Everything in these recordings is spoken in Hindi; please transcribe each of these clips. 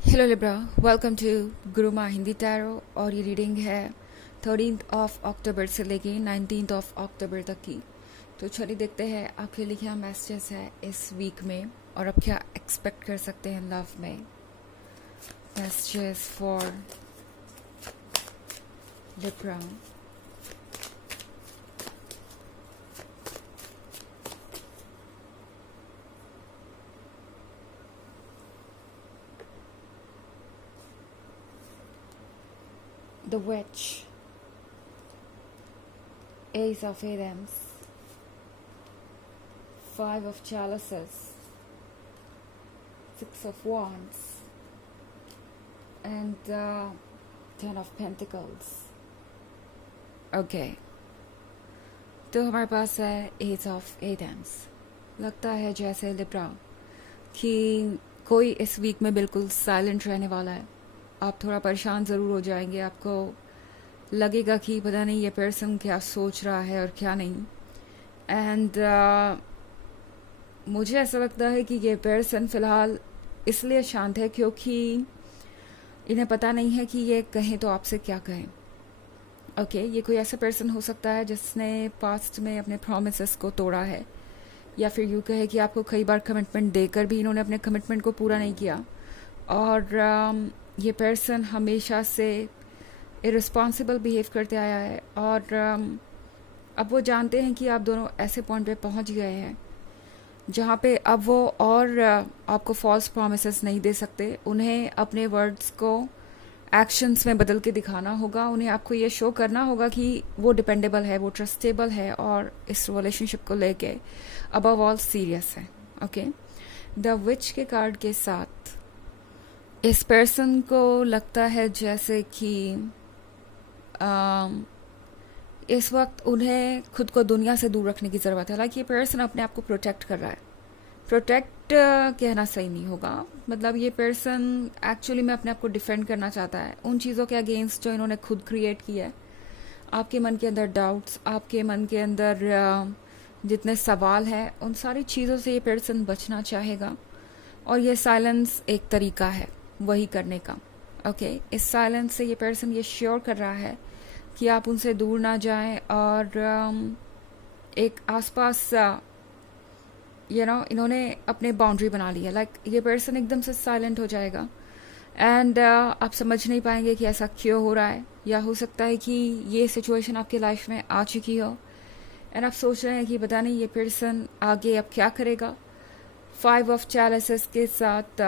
Hello Libra, welcome to Guruma Hindi tarot. और ये रीडिंग है 13 अक्टूबर से लेके 19 अक्टूबर तक की। तो चलिए देखते हैं आपके लिए क्या मैसेजेस है इस वीक में और आप क्या एक्सपेक्ट कर सकते हैं लव में। Messages for Libra. The witch, ace of एडम्स, 5 of chalices, 6 of wands and 10 of pentacles। Okay, तो हमारे पास है एज ऑफ एडम्स। लगता है जैसे लिब्रा कि कोई इस वीक में बिल्कुल साइलेंट रहने वाला है। आप थोड़ा परेशान ज़रूर हो जाएंगे, आपको लगेगा कि पता नहीं ये पर्सन क्या सोच रहा है और क्या नहीं। एंड मुझे ऐसा लगता है कि ये पर्सन फ़िलहाल इसलिए शांत है क्योंकि इन्हें पता नहीं है कि ये कहें तो आपसे क्या कहें। ओके, ये कोई ऐसा पर्सन हो सकता है जिसने पास्ट में अपने प्रॉमिसेस को तोड़ा है, या फिर यूँ कहे कि आपको कई बार कमिटमेंट देकर भी इन्होंने अपने कमिटमेंट को पूरा नहीं किया। और ये पर्सन हमेशा से इरिस्पॉन्सिबल बिहेव करते आया है और अब वो जानते हैं कि आप दोनों ऐसे पॉइंट पे पहुंच गए हैं जहाँ पे अब वो और आपको फॉल्स प्रॉमिसेस नहीं दे सकते। उन्हें अपने वर्ड्स को एक्शंस में बदल के दिखाना होगा। उन्हें आपको ये शो करना होगा कि वो डिपेंडेबल है, वो ट्रस्टेबल है और इस रिलेशनशिप को लेके अबव ऑल सीरियस है। ओके, द विच के कार्ड के साथ इस पर्सन को लगता है जैसे कि इस वक्त उन्हें खुद को दुनिया से दूर रखने की ज़रूरत है। लाइक ये पर्सन अपने आप को प्रोटेक्ट कर रहा है। प्रोटेक्ट कहना सही नहीं होगा, मतलब ये पर्सन एक्चुअली में अपने आप को डिफेंड करना चाहता है उन चीज़ों के अगेंस्ट जो इन्होंने खुद क्रिएट किया है। आपके मन के अंदर डाउट्स, आपके मन के अंदर जितने सवाल हैं, उन सारी चीज़ों से ये पर्सन बचना चाहेगा और ये साइलेंस एक तरीका है वही करने का। ओके, इस साइलेंस से ये पर्सन ये श्योर कर रहा है कि आप उनसे दूर ना जाएं और एक आसपास इन्होंने अपने बाउंड्री बना ली है। लाइक ये पर्सन एकदम से साइलेंट हो जाएगा एंड आप समझ नहीं पाएंगे कि ऐसा क्यों हो रहा है, या हो सकता है कि ये सिचुएशन आपके लाइफ में आ चुकी हो एंड आप सोच रहे हैं कि पता नहीं ये पर्सन आगे अब क्या करेगा। 5 of chalices के साथ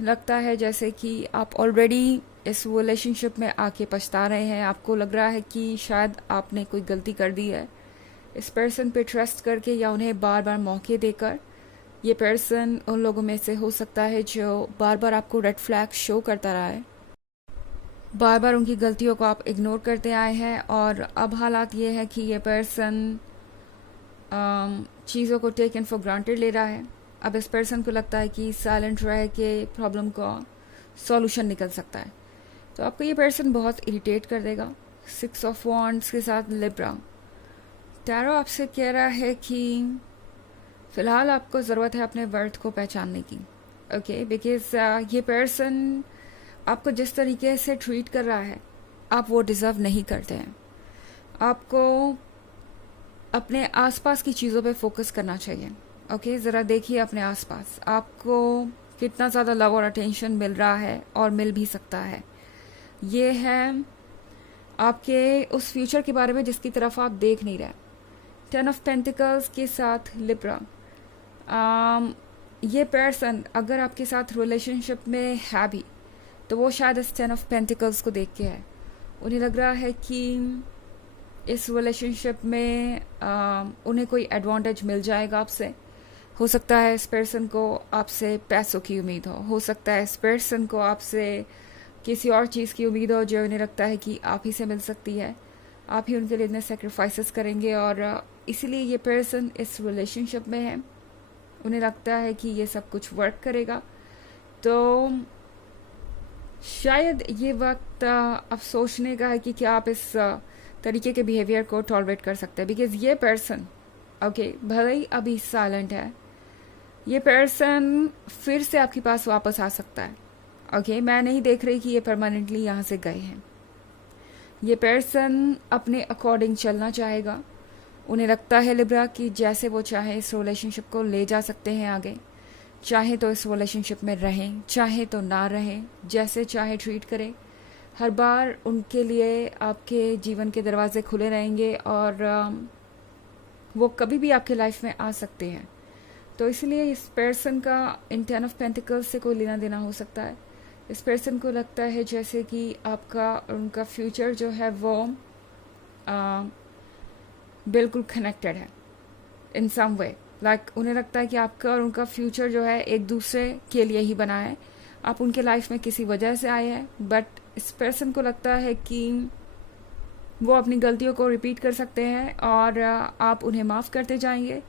लगता है जैसे कि आप ऑलरेडी इस रिलेशनशिप में आके पछता रहे हैं। आपको लग रहा है कि शायद आपने कोई गलती कर दी है। इस पर्सन पे ट्रस्ट करके या उन्हें बार बार मौके देकर ये पर्सन उन लोगों में से हो सकता है जो बार बार आपको रेड फ्लैग शो करता रहा है, बार बार उनकी गलतियों को आप इग्नोर करते आए हैं। और अब हालात ये है कि ये पर्सन चीज़ों को टेकन फॉर ग्रांटेड ले रहा है। अब इस पर्सन को लगता है कि साइलेंट रह के प्रॉब्लम का सॉल्यूशन निकल सकता है, तो आपको ये पर्सन बहुत इरिटेट कर देगा। 6 of wands के साथ लिब्रा। टैरो आपसे कह रहा है कि फ़िलहाल आपको ज़रूरत है अपने वर्थ को पहचानने की। ओके, बिकॉज ये पर्सन आपको जिस तरीके से ट्रीट कर रहा है आप वो डिज़र्व नहीं करते हैं। आपको अपने आसपास की चीज़ों पे फोकस करना चाहिए। ओके, ज़रा देखिए अपने आसपास आपको कितना ज़्यादा लव और अटेंशन मिल रहा है और मिल भी सकता है। ये है आपके उस फ्यूचर के बारे में जिसकी तरफ आप देख नहीं रहे। 10 of Pentacles के साथ लिब्रा। ये पर्सन अगर आपके साथ रिलेशनशिप में है भी तो वो शायद इस 10 of Pentacles को देख के है। उन्हें लग रहा है कि इस रिलेशनशिप में उन्हें कोई एडवांटेज मिल जाएगा आपसे। हो सकता है इस पर्सन को आपसे पैसों की उम्मीद हो सकता है इस पर्सन को आपसे किसी और चीज़ की उम्मीद हो जो उन्हें लगता है कि आप ही से मिल सकती है। आप ही उनके लिए इतने सेक्रीफाइसेस करेंगे और इसीलिए ये पर्सन इस रिलेशनशिप में है। उन्हें लगता है कि ये सब कुछ वर्क करेगा। तो शायद ये वक्त अब सोचने का है कि क्या आप इस तरीके के बिहेवियर को टॉलरेट कर सकते हैं। बिकॉज ये पर्सन ओके भले ही अभी साइलेंट है, ये पर्सन फिर से आपके पास वापस आ सकता है। ओके, मैं नहीं देख रही कि ये परमानेंटली यहाँ से गए हैं। ये पर्सन अपने अकॉर्डिंग चलना चाहेगा। उन्हें लगता है लिब्रा कि जैसे वो चाहे इस रिलेशनशिप को ले जा सकते हैं आगे। चाहे तो इस रिलेशनशिप में रहें, चाहे तो ना रहें, जैसे चाहे ट्रीट करें। हर बार उनके लिए आपके जीवन के दरवाजे खुले रहेंगे और वो कभी भी आपके लाइफ में आ सकते हैं। तो इसलिए इस पर्सन का इन 10 ऑफ पेंटिकल्स से कोई लेना देना हो सकता है। इस पर्सन को लगता है जैसे कि आपका और उनका फ्यूचर जो है वो बिल्कुल कनेक्टेड है इन सम वे। लाइक उन्हें लगता है कि आपका और उनका फ्यूचर जो है एक दूसरे के लिए ही बना है। आप उनके लाइफ में किसी वजह से आए हैं, बट इस पर्सन को लगता है कि वो अपनी गलतियों को रिपीट कर सकते हैं और आप उन्हें माफ़ करते जाएंगे,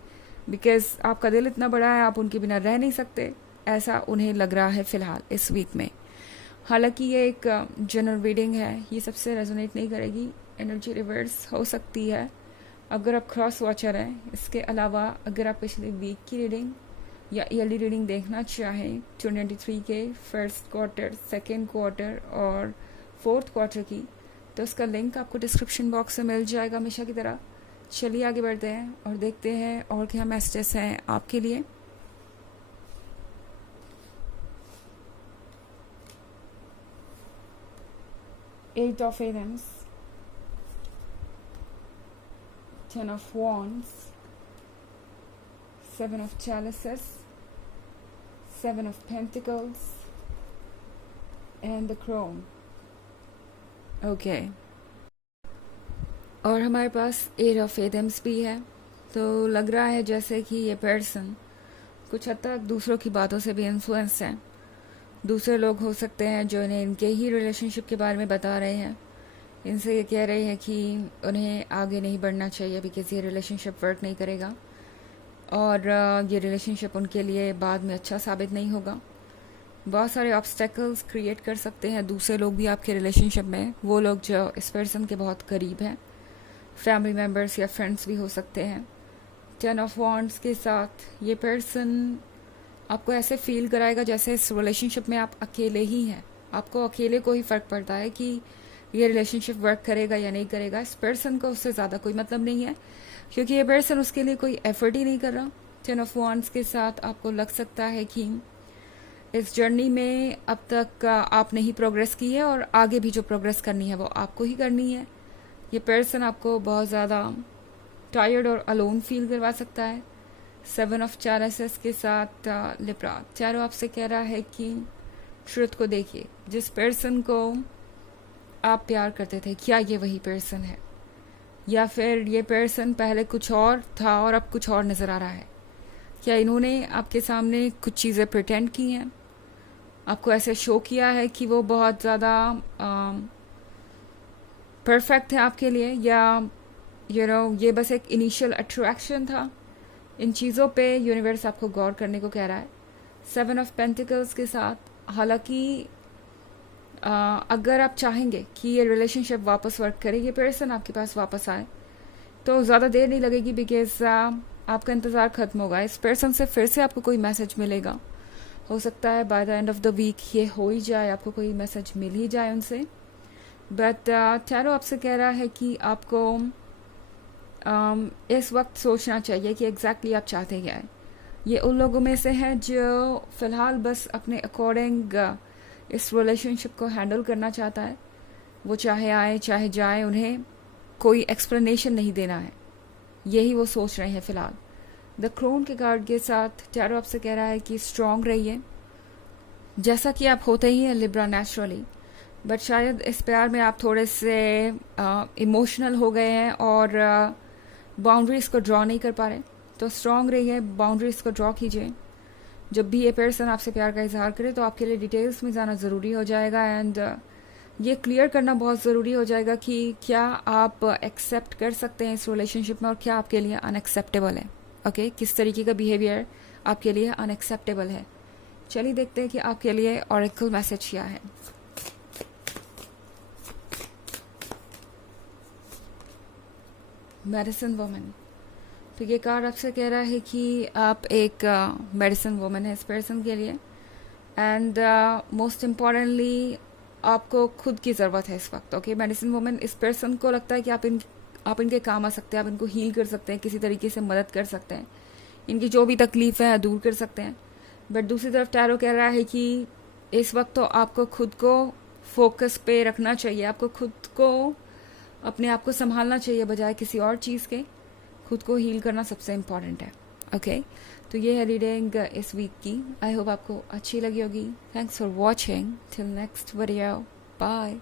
बिकॉज आपका दिल इतना बड़ा है, आप उनके बिना रह नहीं सकते। ऐसा उन्हें लग रहा है फ़िलहाल इस वीक में। हालांकि ये एक जनरल रीडिंग है, ये सबसे रेजोनेट नहीं करेगी, एनर्जी रिवर्स हो सकती है अगर आप क्रॉस वॉचर हैं। इसके अलावा अगर आप पिछले वीक की रीडिंग या ईयरली रीडिंग देखना चाहें 2023 के फर्स्ट क्वार्टर, सेकेंड क्वार्टर और फोर्थ क्वार्टर की, तो उसका लिंक आपको डिस्क्रिप्शन बॉक्स में मिल जाएगा हमेशा की तरह। चलिए आगे बढ़ते हैं और देखते हैं और क्या मैसेजेस हैं आपके लिए। एट ऑफ एडम्स, 10 of wands, 7 of chalices, 7 of pentacles and the crown. Okay और हमारे पास 8 ऑफ एडम्स भी है। तो लग रहा है जैसे कि ये पर्सन कुछ हद तक दूसरों की बातों से भी इन्फ्लुएंस है। दूसरे लोग हो सकते हैं जो इन्हें इनके ही रिलेशनशिप के बारे में बता रहे हैं। इनसे ये कह रहे हैं कि उन्हें आगे नहीं बढ़ना चाहिए बिकॉज ये रिलेशनशिप वर्क नहीं करेगा और ये रिलेशनशिप उनके लिए बाद में अच्छा साबित नहीं होगा। बहुत सारे ऑब्स्टेकल्स क्रिएट कर सकते हैं दूसरे लोग भी आपके रिलेशनशिप में, वो लोग जो इस पर्सन के बहुत करीब हैं, फैमिली मेम्बर्स या फ्रेंड्स भी हो सकते हैं। 10 ऑफ वॉन्ड्स के साथ ये पर्सन आपको ऐसे फील कराएगा जैसे इस रिलेशनशिप में आप अकेले ही हैं। आपको अकेले को ही फ़र्क पड़ता है कि ये रिलेशनशिप वर्क करेगा या नहीं करेगा। इस पर्सन को उससे ज़्यादा कोई मतलब नहीं है क्योंकि ये पर्सन उसके लिए कोई एफर्ट ही नहीं कर रहा। 10 ऑफ वॉन्ड्स के साथ आपको लग सकता है कि इस जर्नी में अब तक आपने ही प्रोग्रेस की है और आगे भी जो प्रोग्रेस करनी है वो आपको ही करनी है। ये पर्सन आपको बहुत ज़्यादा टायर्ड और अलोन फील करवा सकता है। 7 ऑफ चैलेंजेस के साथ लिब्रा, चारों आपसे कह रहा है कि ट्रुथ को देखिए। जिस पर्सन को आप प्यार करते थे, क्या ये वही पर्सन है या फिर ये पर्सन पहले कुछ और था और अब कुछ और नज़र आ रहा है? क्या इन्होंने आपके सामने कुछ चीज़ें प्रिटेंड की हैं, आपको ऐसे शो किया है कि वो बहुत ज़्यादा परफेक्ट है आपके लिए, या ये बस एक इनिशियल अट्रैक्शन था? इन चीज़ों पे यूनिवर्स आपको गौर करने को कह रहा है। 7 ऑफ पेंटिकल्स के साथ हालांकि अगर आप चाहेंगे कि ये रिलेशनशिप वापस वर्क करे, ये पर्सन आपके पास वापस आए, तो ज़्यादा देर नहीं लगेगी बिकॉज आपका इंतज़ार ख़त्म होगा। इस पर्सन से फिर से आपको कोई मैसेज मिलेगा। हो सकता है by the end of the week ये हो ही जाए, आपको कोई मैसेज मिल ही जाए उनसे। बट टैरो आपसे कह रहा है कि आपको इस वक्त सोचना चाहिए कि एग्जैक्टली आप चाहते क्या है। ये उन लोगों में से हैं जो फ़िलहाल बस अपने अकॉर्डिंग इस रिलेशनशिप को हैंडल करना चाहता है। वो चाहे आए चाहे जाए, उन्हें कोई एक्सप्लेनेशन नहीं देना है, यही वो सोच रहे हैं फ़िलहाल। द क्रोन के कार्ड के साथ टैरो आपसे कह रहा है कि स्ट्रॉन्ग रहिए, जैसा कि आप होते ही हैं लिब्रा नेचुरली, बट शायद इस प्यार में आप थोड़े से इमोशनल हो गए हैं और बाउंड्रीज़ को ड्रॉ नहीं कर पा रहे। तो स्ट्रॉन्ग रहिए, बाउंड्रीज़ को ड्रॉ कीजिए। जब भी ये पर्सन आपसे प्यार का इजहार करे तो आपके लिए डिटेल्स में जाना ज़रूरी हो जाएगा एंड ये क्लियर करना बहुत ज़रूरी हो जाएगा कि क्या आप एक्सेप्ट कर सकते हैं इस रिलेशनशिप में और क्या आपके लिए अनएक्सेप्टेबल है। ओके, किस तरीके का बिहेवियर आपके लिए अनएक्सेप्टेबल है। चलिए देखते हैं कि आपके लिए ऑरेकल मैसेज क्या है। मेडिसिन वुमन, तो ये कार्ड आपसे कह रहा है कि आप एक मेडिसिन वुमन है इस पर्सन के लिए एंड मोस्ट इम्पॉर्टेंटली आपको खुद की ज़रूरत है इस वक्त. ओके, मेडिसिन वुमेन, इस पर्सन को लगता है कि आप इनके काम आ सकते हैं, आप इनको हील कर सकते हैं, किसी तरीके से मदद कर सकते हैं, इनकी जो भी तकलीफ है दूर कर सकते हैं. बट दूसरी तरफ टैरो कह रहा है कि इस वक्त तो आपको खुद को फोकस पे रखना चाहिए, आपको खुद को, अपने आप को संभालना चाहिए बजाय किसी और चीज़ के. खुद को हील करना सबसे इम्पॉर्टेंट है. ओके, तो ये है रीडिंग इस वीक की. आई होप आपको अच्छी लगी होगी. Thanks for watching. Till next video. Bye.